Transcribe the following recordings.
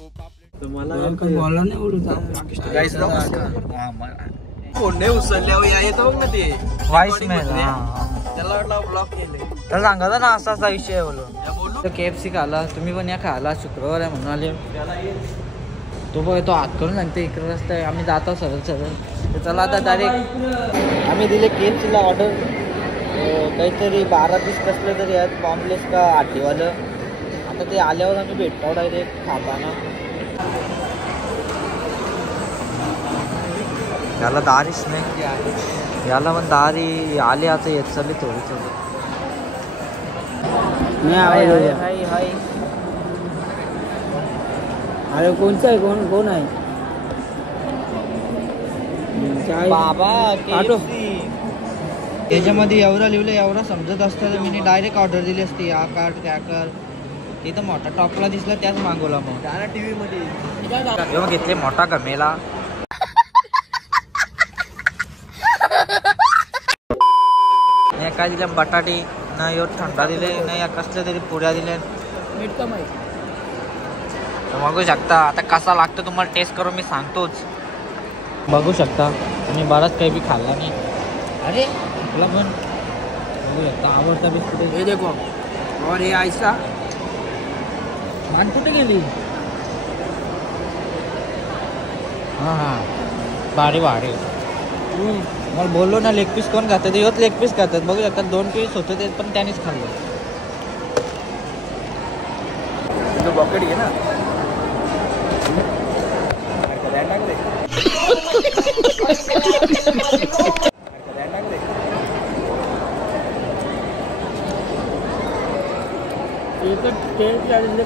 मला बोलला नाही बोलू गाईस फोन उचलल्यावर येतो ना ते व्हॉइस मेल त्याला वाटलं ब्लॉक केले तर सांगा ना असा विषय आहे बोलू KFC खाला तुम्ही पण या खाला शुक्रवार आहे म्हणून आले तो बघ तो हात करून सांगते इकडे रस्ता आहे आम्ही जातो सरळ सरळ तर चला आता डायरेक्ट आम्ही दिले KFCला ऑर्डर काहीतरी 12 पीस कसलं तरी आहेत पॉम्पलेस का आठीवालं आता ते आल्यावर आम्ही भेटतो डायरेक्ट खाताना याला दारीच नाही याला पण दारी आली आता येत चालली थोडी थोडी अरे कोणचं आहे कोण आहे बाबा याच्यामध्ये एवढा लिहिलं एवढा समजत असतं तर मी डायरेक्ट ऑर्डर दिली असती या कर त्या कर तिथं मोठा टॉपला दिसला त्याच मागवला मग TV मध्ये घेतले मोठा गमेला काय दिले बटाटे ना यो थंडा दिले ना या कसल्या तरी पुऱ्या दिल्या मीठ कम आहे बघू शकता आता कसा लागतो तुम्हाला टेस्ट करून मी सांगतोच बघू शकता तुम्ही बराच काही बी खाल्ला नाही अरे तुला पण बघू शकता आवडता बिस्किट हे देखो और हे ऐसा मान कुठे गेली हां भारी भारी मला बोललो ना लेग पीस कोण खातात योच लेग पीस खातात बघू शकतात 2 पीस होते ते पण त्यानेच खाल्लं बॉकेट घे ना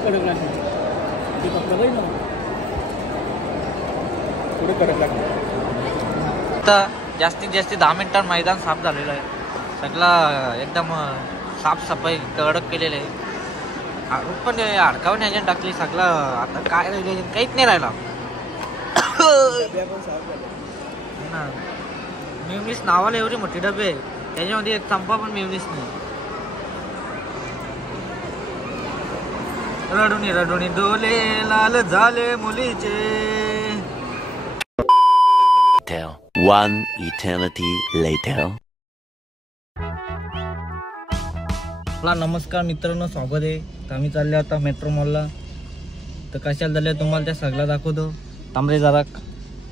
कडक लागते पुढे कडक लागते जास्तीत जास्त 10 मिनिटात मैदान साफ झालेलं आहे सगळं एकदम साफसफाई कडक केलेलं आहे पण अडकावून ह्याच्यात टाकली सगळं आता काय राहिलं काहीच नाही राहिला मेवनीस नावाला एवढी मोठी डबे त्याच्यामध्ये एक चंपा पण मेवनीस नाही रडुनी रडुनी डोले लाल झाले मुलीचे One eternity later. नमस्कार मित्रांनो स्वागत आहे तर आम्ही चालले आता मेट्रो मॉलला तर कशाला झाले तुम्हाला त्या सगळं दाखवतो तांबरे जरा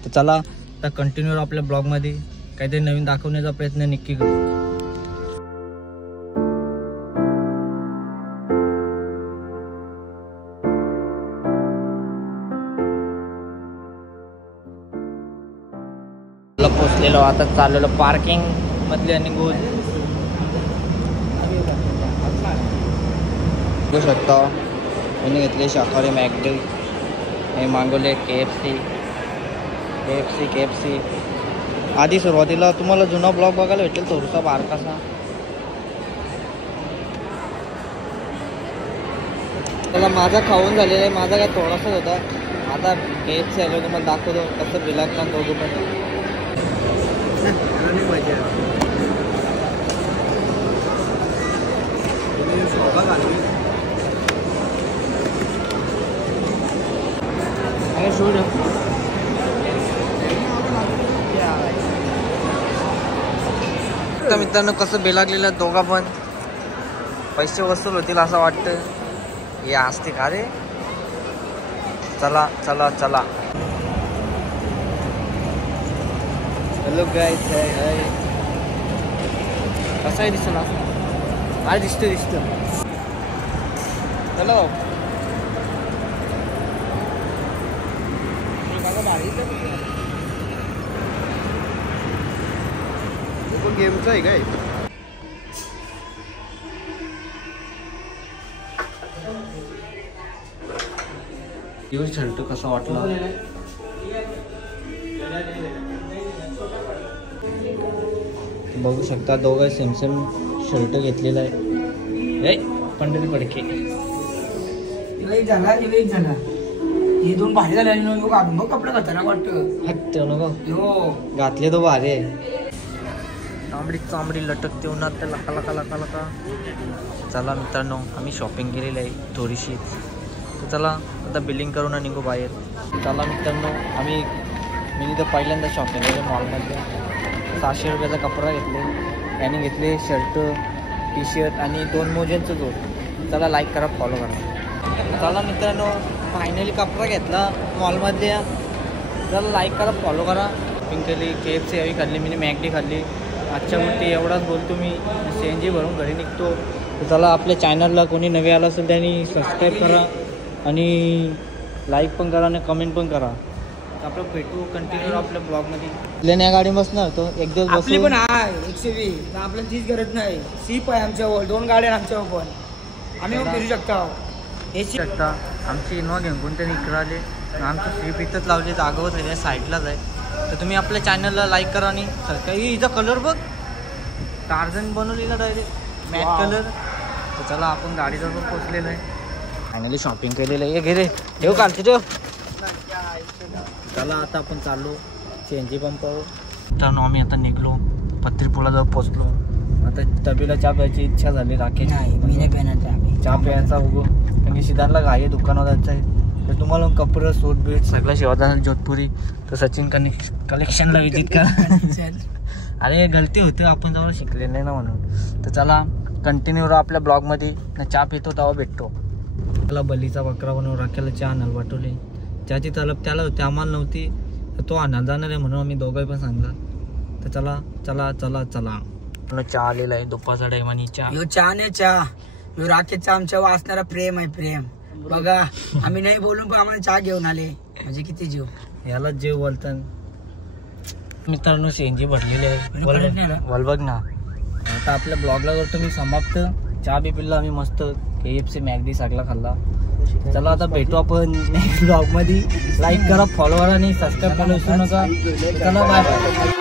तर चला तर कंटिन्यू आपल्या ब्लॉगमध्ये काहीतरी नवीन दाखवण्याचा प्रयत्न नक्की करू पोचलेलो आता चाललेलो पार्किंग मधले निघून बघू शकता मी घेतले शाकाहारी मॅगडी हे मागवले KFC आधी सुरुवातीला तुम्हाला जुना ब्लॉग बघायला भेटेल थोडासा बारकासा त्याला माझा खाऊन झालेला आहे माझा काय थोडासाच होता आता KFC आलो तुम्हाला दाखवतो कसं बिलागतात दोघं पण मजा मित्रांनो कसं बेलागलेलं दोघा पण पैसे वसूल होतील असं वाटतं हे असते का रे चला चला चला हॅलो गाईस हाय कसा आहे दिसतो ना काय दिसतो हॅलो गेमचं आहे काय दिवस शर्ट कसा वाटला बघू शकता दोघं सेम शर्ट घेतलेला आहे पंढरी पडके एक झाला हे दोन भारी झाले मग कपडे घाताना वाटतं हत्ते नको घातले तो भारी आहे चांबडी लटकते उन्हात ते लका चला मित्रांनो आम्ही शॉपिंग केलेली आहे थोडीशी तर चला आता बिलिंग करून निघू बाहेर. चला मित्रांनो, मी तर पहिल्यांदा शॉपिंग केलं मॉलमध्ये. 600 रुपयाचा कपडा घेतले, त्याने घेतले शर्ट, टी शर्ट आणि 2 मोजेंचं जोड. चला लाईक करा, फॉलो करा. चला मित्रांनो, फायनली कपडा घेतला मॉलमधल्या. चला लाईक करा, फॉलो करा. शॉपिंग केली, KFC हवी खाल्ली, मी मॅगडी खाल्ली. आजच्या गोष्टी एवढाच बोलतो मी. CNG भरून घरी निघतो. तर चला आपल्या चॅनलला कोणी नवे आला असेल त्यांनी सबस्क्राईब करा आणि लाईक पण करा आणि कमेंट पण करा. आपण भेटू कंटिन्यू आपल्या ब्लॉगमध्ये. आपल्या या गाडी बसणार तो एक दिवस आपली पण आहे 120. आपल्याला तीच गरज नाही. सीप आहे आमच्यावर, 2 गाड्या आमच्यावर पण. आम्ही पण फिरू शकतो. हे शकता आमची इनोवा घेऊन कोणतरी इकडं आले. आमची स्वीप इथंच लावली, जागवत आहे साईडलाच आहे. तर तुम्ही आपल्या चॅनलला लाईक करा आणि सबस्क्राईब. हिचा कलर बघ, टार्झन बनवलेला डायरेक्ट मॅट कलर. तर चला आपण गाडीजवळ पोचलेलं आहे. फायनली शॉपिंग केलेलं आहे. घे रे, ठेव काढते ठेव. चला आता आपण चाललो CNG पंपावर. तर आम्ही आता निघलो, पत्री पुलाजवळ पोचलो. आता तबीला चहा प्यायची इच्छा झाली. राकेश नाही, मी नाही पेणार चहा प्यायचा उगो, कारण की सिद्धार्थला घाई दुकानावर जायचं आहे. तर तुम्हाला कपडे सूट बीट सगळं शिवायचं जोधपुरी. तर सचिन कलेक्शनला विजिट करा. अरे गलती होते, आपण जवळ शिकले नाही ना म्हणून. तर चला कंटिन्यू राहा आपल्या ब्लॉगमध्ये. चहा पितो तेव्हा भेटतो. त्याला बलीचा बकरा बनवून राखेला चहा आणायला पाठवले. चहाची तलब त्याला होती, आम्हाला नव्हती. तर तो आणायला जाणार आहे म्हणून आम्ही दोघंही पण सांगला. तर चला चला चला चला. चहा आलेला आहे दुपारचा टाइम आणि चहा. यो चहा नाही चहा, यो राकेशचा आमच्यावर असणारा प्रेम आहे. प्रेम बघा, आम्ही नाही बोलून पण आम्हाला चहा घेऊन आले. म्हणजे किती जीव, यालाच जीव बोलतात मित्रांनो. CNG भरलेली आहे, वल बघ ना. आता आपल्या ब्लॉगला जर तुम्ही समाप्त. चहा बी पिल्ला आम्ही मस्त, KFC मॅगडी सगळा खाल्ला. चला आता भेटू आपण नेक्स्ट ब्लॉगमध्ये. लाईक करा, फॉलो करा आणि सबस्क्राईब करायला विसरू नका. चला बाय.